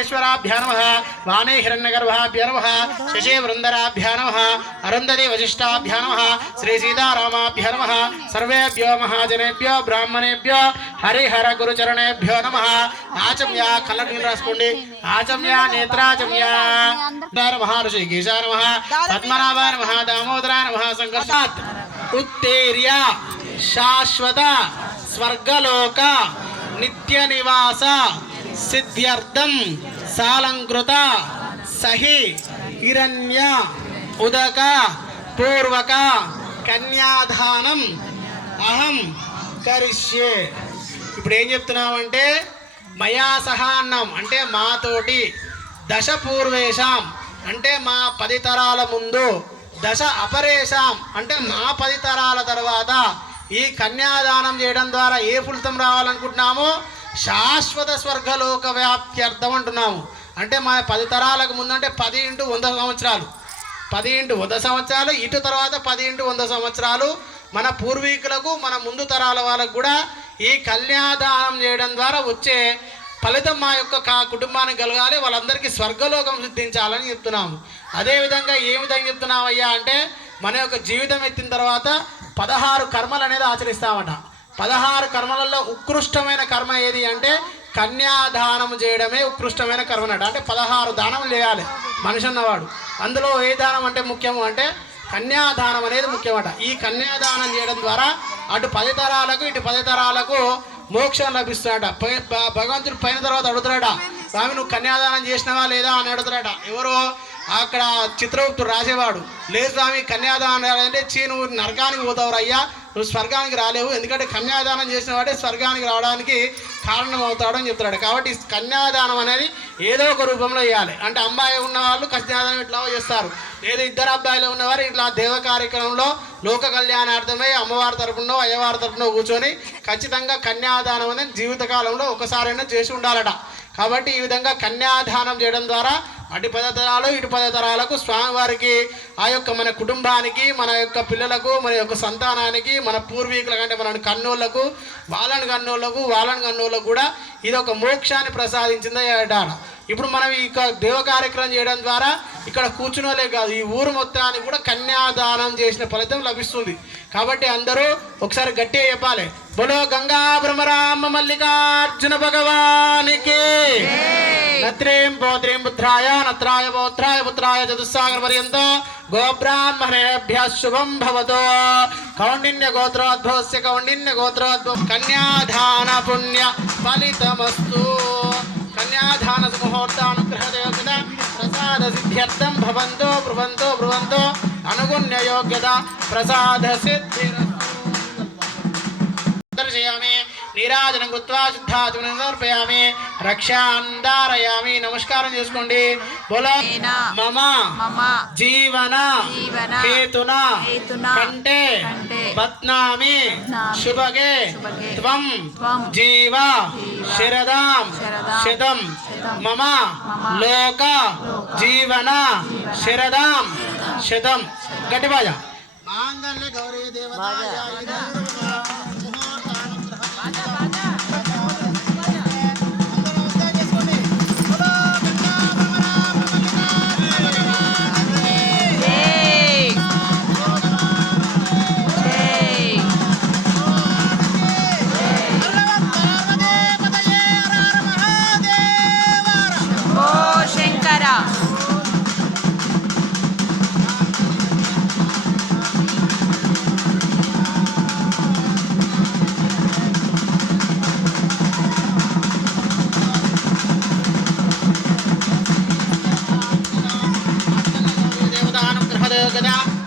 వెంకటేశ్వరాభ్యా నమ వాణీ హిరణ్యగర్భాభ్య నమ శశి వృందరాభ్యా నమ అరుంధతి వశిష్టాభ్యా నమ శ్రీ సీతారామాభ్య నమ సర్వేభ్యో మహాజనేభ్యో బ్రాహ్మణేభ్యో హరిహర గురుచరణేభ్యో నమ ఆచమ్య కళ్ళ నీళ్ళు రాసుకోండి. ఆచమ్య నేత్రాచమ్య. మహర్షి గీషా నమ పద్మనాభ నమ దామోదర నమ సంకర్షాత్ ఉత్తేర్య శాశ్వత స్వర్గలోక నిత్య నివాస సిద్ధ్యర్థం సాలంకృత సహి హిరణ్య ఉదక పూర్వక కన్యాదానం అహం కరిష్యే. ఇప్పుడు ఏం చెప్తున్నామంటే మయా సహా అన్నాం. అంటే మాతోటి దశ పూర్వేషాం. అంటే మా పది తరాల ముందు దశ అపరేషాం. అంటే మా పది తరాల తర్వాత ఈ కన్యాదానం చేయడం ద్వారా ఏ ఫలితం రావాలనుకుంటున్నామో శాశ్వత స్వర్గలోక వ్యాప్త్యర్థం అంటున్నాము. అంటే మా పది తరాలకు ముందు అంటే పది ఇంటూ వంద సంవత్సరాలు. పది ఇంటూ వంద సంవత్సరాలు ఇటు తర్వాత పది ఇంటూ వంద సంవత్సరాలు. మన పూర్వీకులకు మన ముందు తరాల వాళ్ళకు కూడా ఈ కన్యాదానం చేయడం ద్వారా వచ్చే ఫలితం మా యొక్క కా కుటుంబానికి కలగాలి. వాళ్ళందరికీ స్వర్గలోకం సిద్ధించాలని చెప్తున్నాము. అదేవిధంగా ఏ విధంగా చెప్తున్నామయ్యా అంటే మన యొక్క జీవితం ఎత్తిన తర్వాత పదహారు కర్మలు అనేది ఆచరిస్తామట. పదహారు కర్మలలో ఉత్కృష్టమైన కర్మ ఏది అంటే కన్యాదానం చేయడమే ఉత్కృష్టమైన కర్మ అంటే పదహారు దానం చేయాలి మనిషి అన్నవాడు. అందులో ఏ దానం అంటే ముఖ్యము అంటే కన్యాదానం అనేది ముఖ్యమట. ఈ కన్యాదానం చేయడం ద్వారా అటు పది తరాలకు ఇటు పది తరాలకు మోక్షం లభిస్తాడట పై- భగవంతుడు పైన తర్వాత అడుగుతాడట స్వామి నువ్వు కన్యాదానం చేసినావా లేదా? అని అడుగుతాడట. ఎవరు అక్కడ చిత్రగుప్తుడు రాసేవాడు. లేదు స్వామి కన్యాదానం అంటే చీ నువ్వు నరకానికి పోతావు అయ్యా నువ్వు స్వర్గానికి రాలేవు. ఎందుకంటే కన్యాదానం చేసిన వాడే స్వర్గానికి రావడానికి కారణం అవుతాడు అని చెప్తాడు కాబట్టి కన్యాదానం అనేది ఏదో ఒక రూపంలో చేయాలి. అంటే అమ్మాయి ఉన్న వాళ్ళు కన్యాదానం ఇట్లా చేస్తారు. లేదా ఇద్దరు అబ్బాయిలు ఉన్నవారు ఇట్లా దేవ కార్యక్రమంలో లోక కళ్యాణార్థమై అమ్మవారి తరపునో అయ్యవారి తరపునో కూర్చొని ఖచ్చితంగా కన్యాదానం అనేది జీవితకాలంలో ఒకసారైనా చేసి ఉండాలట. కాబట్టి ఈ విధంగా కన్యాదానం చేయడం ద్వారా అటు పద తరాలు ఇటు పద తరాలకు స్వామివారికి ఆ యొక్క మన కుటుంబానికి మన యొక్క పిల్లలకు మన యొక్క సంతానానికి మన పూర్వీకుల అంటే మన కన్నోళ్ళకు వాళ్ళని కన్నోళ్ళకు వాళ్ళని కన్నోళ్ళకు కూడా ఇది ఒక మోక్షాన్ని ప్రసాదించింది ఇప్పుడు మనం ఈ దేవ కార్యక్రమం చేయడం ద్వారా ఇక్కడ కూర్చునోలే కాదు ఈ ఊరు మొత్తానికి కూడా కన్యాదానం చేసిన ఫలితం లభిస్తుంది. కాబట్టి అందరూ ఒకసారి గట్టిగా చెప్పాలి. బలో గంగా బ్రహ్మరామ మల్లికార్జున భగవానికి. నత్రీం పౌత్రీం పుత్రాయ నత్రాయ పౌత్రాయ పుత్రాయ చతుస్సాగర పర్యంతో గోబ్రాహ్మణేభ్య శుభం భవతో కౌండిన్య గోత్రోద్భవస్య కౌండిన్య గోత్రోద్భవ కన్యాధాన పుణ్య ఫలితమస్తు కన్యాధాన ముహూర్తానుగ్రహ దేవత ప్రసాద సిద్ధ్యర్థం భవంతో బ్రువంతో బ్రువంతో అనుగుణ్య యోగ్యత ప్రసాద సిద్ధిరస్తు దర్శయామి నీరాజనం కృత్వా శుద్ధాత్మని సమర్పయామి. రక్షాన్ ధారయామి నమస్కారం చేసుకోండి. బోలో మమ జీవన హేతున కంటే బత్నామి శుభగే త్వం జీవ శరదాం శతం మమ లోక జీవన శరదాం శతం. గట్టి బాజ మాంగళ్య గౌరీ దేవతాయ 给大家